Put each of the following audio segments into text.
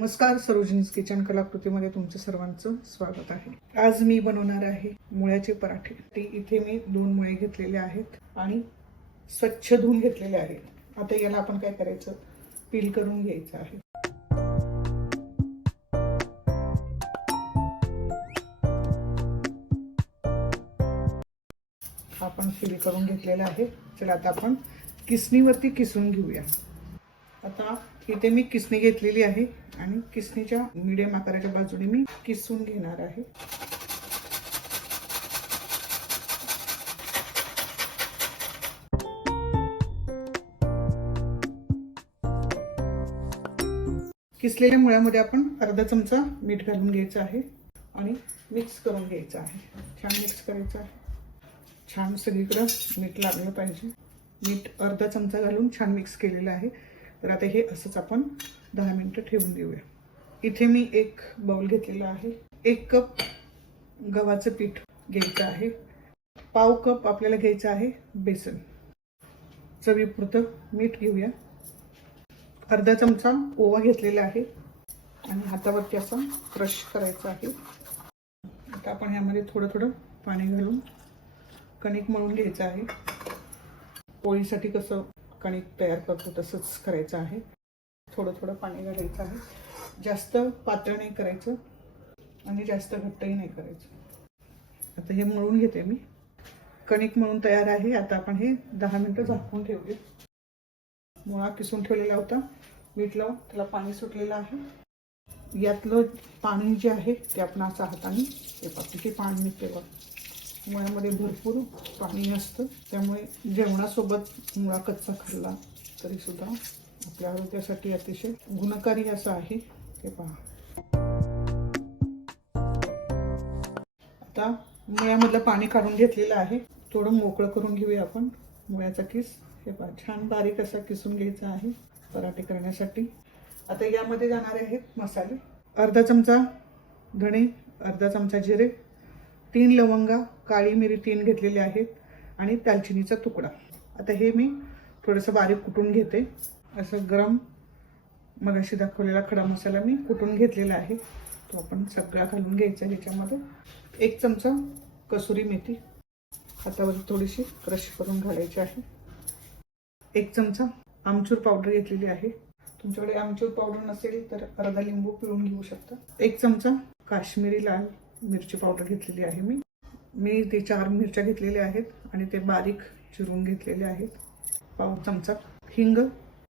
नमस्कार, सरोजिनीज किचन कलाकृतीमध्ये तुमचं सर्वांचं स्वागत आहे। आज मी बनवणार आहे मुळ्याचे पराठे। इथे मी 2 मुळे घेतलेले आहेत आणि स्वच्छ धुवून घेतलेले आहेत। आता याला आपण काय करायचं, पील करून घ्यायचं आहे। आपण पील करून घेतलेला आहे। चला आता आपण किसणीवरती किसून घेऊया। आता इथे मी किसणी घेतलेली आहे आणि किसणीच्या मीडियम आकाराच्या बाजूने मी किसून घेणार आहे। किसलेल्या मुळ्यामध्ये आपण अर्धा चमचा मीठ घालून घ्यायचं आहे आणि मिक्स करून घ्यायचं आहे। छान मिक्स करायचं आहे। छान सगळीकडे मीठ लागलं पाहिजे। मीठ अर्धा चमचा घालून छान मिक्स केलेलं आहे। तर आता हे असंच आपण 10 मिनिटं ठेवून देऊया। इथे मी एक बाउल घेतलेला आहे। 1 कप गव्हाचं पीठ घ्यायचं आहे। पाव कप आपल्याला घ्यायचं आहे बेसन। चवीपुरतं मीठ घेऊया। अर्धा चमचा ओवा घेतलेला आहे आणि हातावरती असा क्रश करायचा आहे। आता आपण यामध्ये थोडं थोडं पाणी घालून कणिक मळून घ्यायचं आहे। पोळीसाठी कसं कणिक तयार करतो तसंच करायचं आहे। थोडं थोडं पाणी घालायचं आहे। जास्त पातळ नाही करायचं आणि जास्त घट्टही नाही करायचं। आता हे मळून घेते मी। कणिक मळून तयार आहे। आता आपण हे 10 मिनिटं झाकून ठेवूया। मुळा किसून ठेवलेला होता, मीठ लावून त्याला पाणी सुटलेलं आहे। यातलं पाणी जे आहे ते आपण असं हाताने किती पाणी निघते बघ। मुळ्यामध्ये भरपूर पाणी असतं, त्यामुळे जेवणासोबत मुळा कच्चा खाल्ला तरी सुद्धा आपल्या आरोग्यासाठी अतिशय गुणकारी असं आहे। ते पहा। आता मुळ्यामधलं पाणी काढून घेतलेलं आहे। थोडं मोकळं करून घेऊया आपण मुळ्याचा किस। हे पहा, छान बारीक असा किसून घ्यायचा आहे पराठे करण्यासाठी। आता यामध्ये जाणारे आहेत मसाले। अर्धा चमचा धणे, अर्धा चमचा जिरे, 3 लवंगा, काळी मिरी 3 घेतलेले आहेत आणि दालचिनीचा तुकडा। आता हे मी थोडंसं बारीक कुटून घेते। असं गरम मगाशी दाखवलेला खडा मसाला मी कुटून घेतलेला आहे, तो आपण सगळा घालून घ्यायचा ह्याच्यामध्ये। 1 चमचा कसुरी मेथी हातावर थोडीशी क्रश करून घालायची आहे। 1 चमचा आमचूर पावडर घेतलेली आहे। तुमच्याकडे आमचूर पावडर नसेल तर अर्धा लिंबू पिळून घेऊ शकता। 1 चमचा काश्मीरी लाल मिरची पावडर घेतलेली आहे। मी ते 4 मिरच्या घेतलेल्या आहेत आणि ते बारीक चिरून घेतलेले आहेत। पाव चमचा हिंग,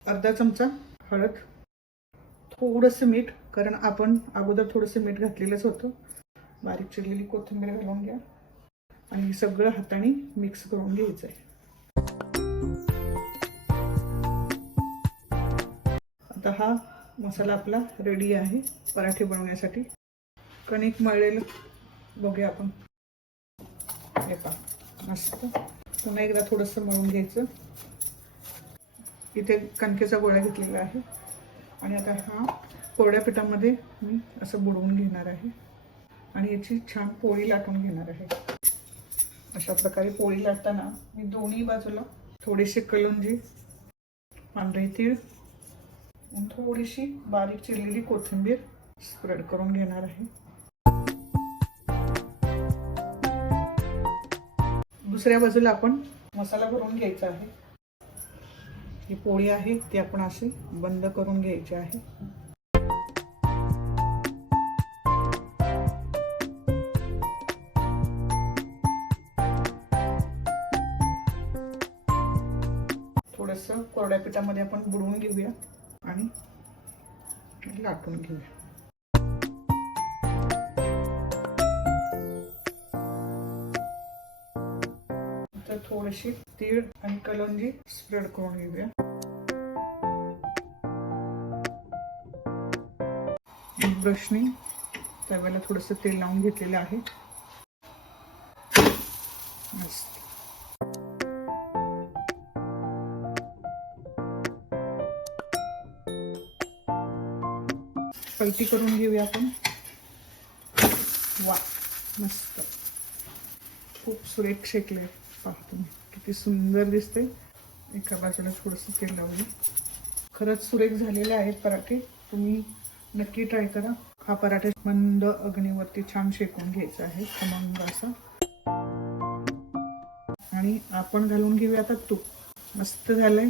अर्धा चमचा हळद, थोडंसं मीठ, कारण आपण अगोदर थोडंसं मीठ घातलेलंच होतं। बारीक चिरलेली कोथिंबीर घालून घ्या आणि सगळं हाताने मिक्स करून घ्यायचं आहे। आता हा मसाला आपला रेडी आहे पराठे बनवण्यासाठी। कणिक मळलेलं बघूया आपण। हे पहा, मस्त। पुन्हा एकदा थोडंसं मळून घ्यायचं। इथे कणकेचा गोळा घेतलेला आहे आणि आता हा कोरड्या पिठामध्ये मी असं बुडवून घेणार आहे आणि याची छान पोळी लाटून घेणार आहे। अशा प्रकारे पोळी लाटताना मी दोन्ही बाजूला थोडेसे कलुंजी, पांढरे तीळ आणि थोडीशी बारीक चिरलेली कोथिंबीर स्प्रेड करून घेणार आहे। दुसऱ्या बाजूला आपण मसाला भरून घ्यायचा आहे। ही पोळी आहे ती आपण अशी बंद करून घ्यायची आहे। थोडंसं कोरड्या पिठामध्ये आपण बुडवून घेऊया आणि लाटून घेऊया। तर थोडीशी तीळ आणि कलंजी स्प्रेड करून घेऊया। ब्रशने तव्याला थोडंसं तेल लावून घेतलेलं आहे। मस्त। पलटी करून घेऊया आपण। वा, मस्त, खूप सुरेख शेकले। पहा तुम्ही किती सुंदर दिसते। एका बाजूला थोडंसं तेल लावूया। खरंच सुरेख झालेले आहेत पराठे। तुम्ही नक्की ट्राय करा. हा पराठा मंद अग्नीवरती छान शेकून घ्यायचा आहे, खमंग असा. आणि आपण घालून घेऊया आता तूप. मस्त झालंय.